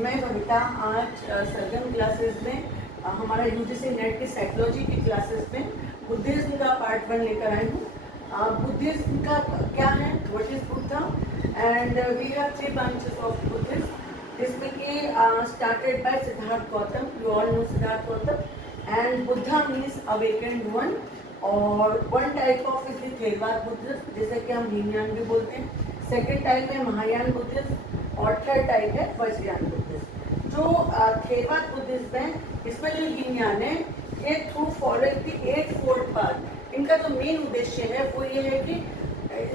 मैं बबीता आज सरगम क्लासेस में हमारा यूजीसी नेट की साइकोलॉजी की क्लासेस में बुद्धिज्म का पार्ट 1 लेकर आई हूँ। बुद्धिज्म का क्या है, what is Buddha, and we have 3 branches of Buddhism, जिसमें कि started by Siddhartha Gautam, you all know Siddhartha Gautam, and Buddha means awakened one, और one type of is the Theravada Buddhism, जैसे कि हम हीनयान भी बोलते हैं। सेकेंड टाइप है महायान बुद्धिज्म, और थर्ड टाइप है वज्रयान बुद्धिज्म। जो थेरवाद बुद्धिज्म है, इसमें जो हीनयान है, ये through following the 8 fold path, इनका जो मेन उद्देश्य है वो ये है कि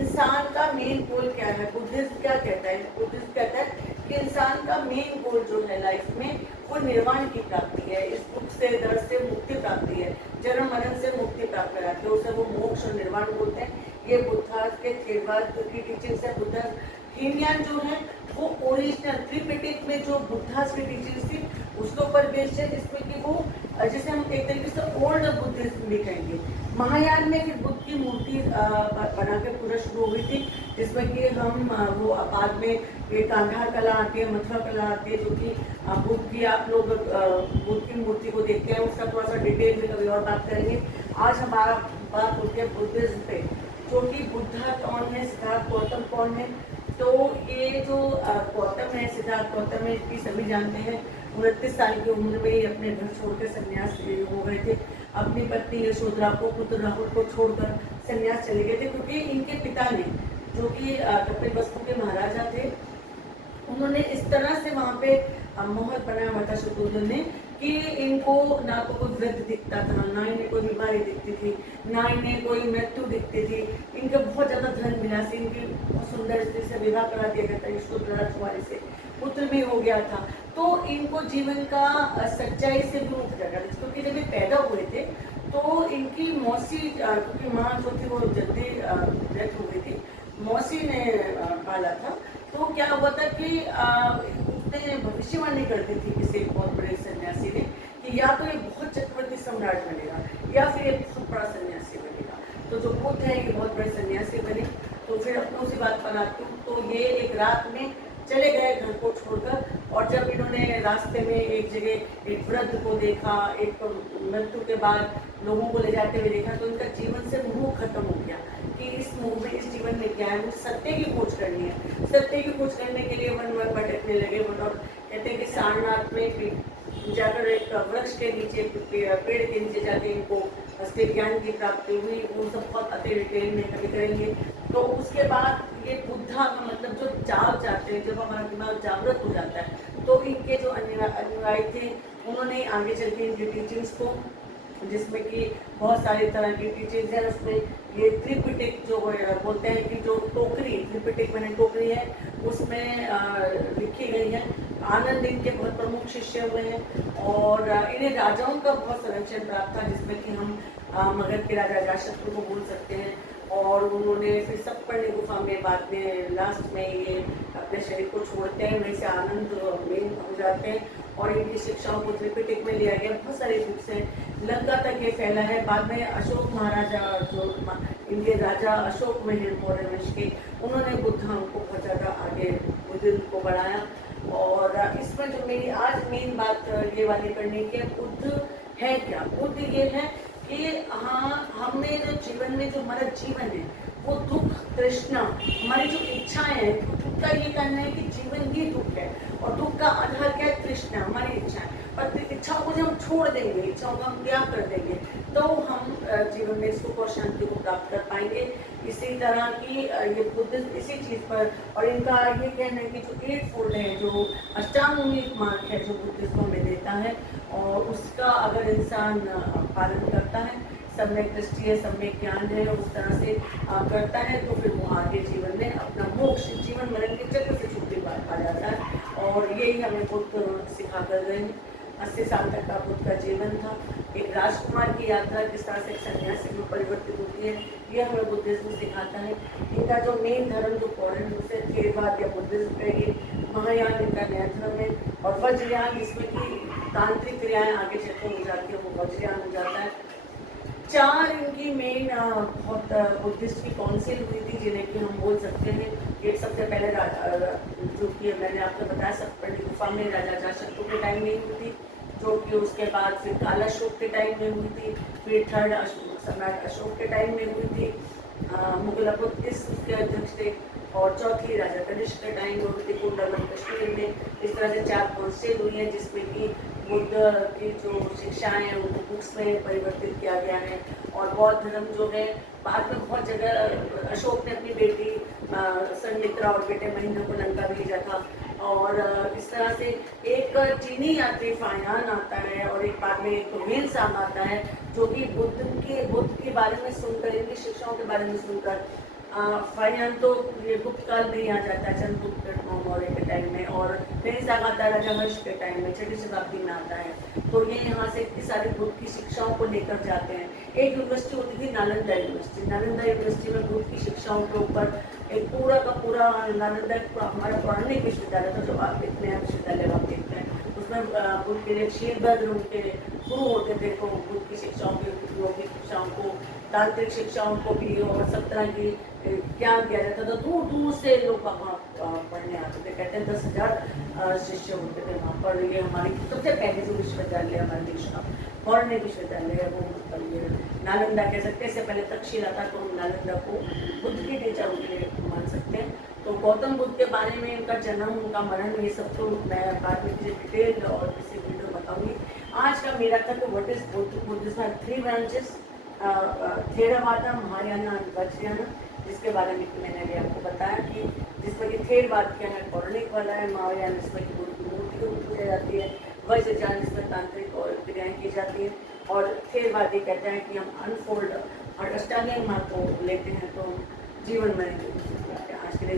इंसान का मेन गोल क्या है। बुद्धिज्म क्या कहता है, बुद्धिज्म कहता है कि इंसान का मेन गोल जो है लाइफ में वो निर्वाण की प्राप्ति है, इस दुख से दर्द से मुक्ति प्राप्ति है, जन्म मरण से मुक्ति प्राप्त कराते हैं, उसे वो मोक्ष और निर्वाण बोलते हैं। ये बुद्धा के थेरवाद की टीचिंग्स है। बुद्धा हीनयान जो है वो ओरिजिनल त्रिपिटक में जो बुद्धा की टीचिंग्स थी उसके ऊपर बेस्ड है, जिसमें कि वो जिसे हम एक तरीके से ओल्ड बुद्धिज्म भी कहेंगे। महायान में फिर बुद्ध की मूर्ति बनाकर पूरा शुरू हुई थी, जिसमें कि हम वो बाद में ये कांधार कला आती है, मथुरा कला आती है, जो कि बुद्ध की आप लोग बुद्ध की मूर्ति को देखते हैं, उसका थोड़ा सा डिटेल में कभी और बात करेंगे। आज हमारा बात होती है बुद्धिज्म पे, जो कि बुद्धा कौन है, सिद्धार्थ गौतम कौन है। तो ये जो गौतम है, सिद्धार्थ गौतम है, इसकी सभी जानते हैं। 29 साल की उम्र में ही अपने घर छोड़कर संन्यास हो गए थे। अपनी पत्नी यशोधरा को, पुत्र राहुल को छोड़कर संन्यास चले गए थे, क्योंकि इनके पिता ने, जो कि कपिलवस्तु के महाराजा थे, उन्होंने इस तरह से वहाँ पे मोहर बनाया हुआ था शत्रुघ्न ने, कि इनको ना तो कोई वृद्ध दिखता था, ना इन्हें कोई बीमारी दिखती थी, ना इन्हें कोई मृत्यु दिखती थी। इनका बहुत ज़्यादा धन मिला से, इनकी बहुत सुंदर स्त्री से विवाह करा दिया गया था, यशोधरा राजकुमारी से, पुत्र भी हो गया था। तो इनको जीवन का सच्चाई से भी उठ गया, क्योंकि जब ये पैदा हुए थे तो इनकी मौसी, क्योंकि माँ जो थी वो जल्दी डेथ हो गई थी, मौसी ने पाला था। तो क्या हुआ था कि उसने भविष्यवाणी कर दी थी किसी बहुत बड़े सन्यासी ने, कि या तो ये बहुत चक्रवर्ती सम्राट बनेगा या फिर ये बहुत बड़ा सन्यासी बनेगा। तो जो बुद्ध है ये बहुत बड़े सन्यासी बने। तो फिर अपनों से बात बनाती हूँ, तो ये एक रात में चले गए घर को छोड़कर, और जब इन्होंने रास्ते में एक जगह एक वृद्ध को देखा, एक मृत्यु के बाद लोगों को ले जाते हुए देखा, तो इनका जीवन से मोह खत्म हो गया कि इस मोह में, इस जीवन में क्या है, मुझे सत्य की खोज करनी है। सत्य की खोज करने के लिए वन वन भटकने लगे। और कहते हैं कि सारनाथ में जाकर एक वृक्ष के नीचे, पेड़ के नीचे जाके इनको असली ज्ञान की प्राप्ति हुई। वो सब बहुत अति डिटेल में कभी करेंगे। तो उसके बाद ये बुद्धा का मतलब जो जाग जाते हैं, जब हमारा दिमाग जागृत हो जाता है, तो इनके जो अनुयायी थे उन्होंने आगे चल के इनकी टीचिंग्स को, जिसमें कि बहुत सारी तरह की टीचिंग्स हैं, उसमें ये त्रिपिटक जो बोलते हैं कि जो टोकरी, त्रिपिटक मैंने टोकरी है, उसमें लिखी गई है। आनंद इनके बहुत प्रमुख शिष्य हुए हैं, और इन्हें राजाओं का बहुत संरक्षण प्राप्त था, जिसमें कि हम मगध के राजा अजातशत्रु को बोल सकते हैं। और उन्होंने फिर सप्तपर्णी गुफा में, बाद में लास्ट में ये अपने शरीर को छोड़ते हैं, वहीं से आनंद में हो जाते हैं, और इनकी शिक्षाओं को त्रिपिटक में लिया गया। बहुत सारे बुक्स हैं, लंका तक ये फैला है। बाद में अशोक महाराजा, जो इनके राजा अशोक में हैं मौर्य वंश के, उन्होंने बुद्धा को बहुत ज़्यादा आगे बुद्धिज्म को बढ़ाया। और इसमें जो मेरी आज मेन बात ये वाली करने की, बुद्ध है क्या। बुद्ध ये है कि हाँ, हमने जो जीवन में, जो हमारा जीवन है वो दुख, तृष्णा, हमारी जो इच्छाएं हैं, दुख का ये कहना है कि जीवन ही दुख है, और दुख का आधार क्या है, तृष्णा, हमारी इच्छाएं। और इच्छाओं को जब हम छोड़ देंगे, इच्छाओं का हम त्याग कर देंगे, तो हम जीवन में सुख और शांति को प्राप्त कर पाएंगे। इसी तरह की ये बुद्ध इसी चीज़ पर, और इनका ये कहना है कि जो 8 फोल्ड है, जो अष्टांगिक मार्ग है, जो बुद्धिज्म हमें देता है, और उसका अगर इंसान पालन करता है, सब में दृष्टि है, सब में ज्ञान है, उस तरह से करता है, तो फिर वो आगे जीवन में अपना मोक्ष, जीवन मरण के चक्र से छुट्टी पा जाता है। और यही हमें बुद्ध सिखा कर गए हैं। 80 साल तक का बुद्ध का जीवन था, एक राजकुमार की यात्रा किस तरह से एक सन्यासी में परिवर्तित होती है, यह हमें बुद्धिज्म सिखाता है। इनका जो मेन धर्म जो पौराणिक रूप से थेरवाद या बुद्धिज्म है, ये महायान इनका नया धर्म है। और वज्रयान, इसमें कि तांत्रिक क्रियाएं आगे चलकर हो जाती है, वो वज्रयान हो जाता है। 4 इनकी मेन बहुत बुद्धिस्ट की काउंसिल हुई थी, जिन्हें कि हम बोल सकते हैं। एक सबसे पहले जो कि मैंने आपको बताया सतपंडी गुफा में राजा अजातशत्रु के टाइम में हुई थी, जो कि उसके बाद फिर कालाशोक के टाइम में हुई थी, फिर थर्ड सम्राट अशोक के टाइम में हुई थी, मुगल अपुत्किस उसके अध्यक्ष थे, और चौथी राजा कनिष्क के टाइम में हुई थी कुंडलवन कश्मीर में। इस तरह से 4 काउंसिल हुई है, जिसमें कि बुद्ध की जो शिक्षाएं हैं उनको बुक्स में परिवर्तित किया गया है। और बौद्ध धर्म जो है बाद में बहुत जगह अशोक ने अपनी बेटी संमित्रा और बेटे महेंद्र को लंका भेजा था। और इस तरह से एक चीनी यात्री फाइयान आता है और एक बाद में एक व्हील सांग आता है, जो कि बुद्ध के बारे में सुनकर, इनकी शिक्षाओं के बारे में सुनकर फाइयान तो ये गुप्त काल में ही आ जाता है, चंद्रगुप्त मौर्य के टाइम में, और व्हील सांग आता है राजा हर्ष के टाइम में, 6वीं शताब्दी में आता है। तो ये यहाँ से इतनी सारी बुद्ध की शिक्षाओं को लेकर जाते हैं। एक यूनिवर्सिटी होती थी नालंदा यूनिवर्सिटी। नालंदा यूनिवर्सिटी में बुद्ध की शिक्षाओं के ऊपर एक पूरा का पूरा नालंदा हमारा पौराणिक विश्वविद्यालय था, जो आप देखते हैं विश्वविद्यालय आप देखते हैं, उसमें बुद्ध के लिए क्षीरभद्र उनके गुरु होते थे, तो बुद्ध की शिक्षाओं की, योगिक शिक्षाओं को, तांत्रिक शिक्षाओं को भी और सब तरह की ज्ञान दिया जाता था। दूर दूर से लोग वहाँ पढ़ने आते थे। कहते हैं 10,000 शिष्य होते थे वहाँ पर। ये हमारी सबसे पहले जो विश्वविद्यालय हमारे देश का पौराणिक विश्वविद्यालय है, वो मतलब ये नालंदा कह सकते हैं। इससे पहले तक्षशिला था, तो हम नालंदा को बुद्ध की टीचर के मान सकते हैं। तो गौतम बुद्ध के बारे में, उनका जन्म, उनका मरण, ये सब तो मैं बाद में किसी डिटेल और किसी वीडियो बताऊंगी। आज का मेरा था कि what is Buddhism have 3 branches, Theravada, Mahayana, Vajrayana, जिसके बारे में मैंने अभी आपको बताया कि जिसमें कि थेरवाद क्या है, पौराणिक वाला है, महायान जिसमें कि बुद्ध की मूर्ति को पूजा जाती है, वज्रयान जिसमें तांत्रिक और क्रियाएं की जाती हैं, और थेरवादी कहते हैं कि हम अनफोल्ड और अष्टांगिक मार्ग को लेते हैं, तो जीवन में आज के लिए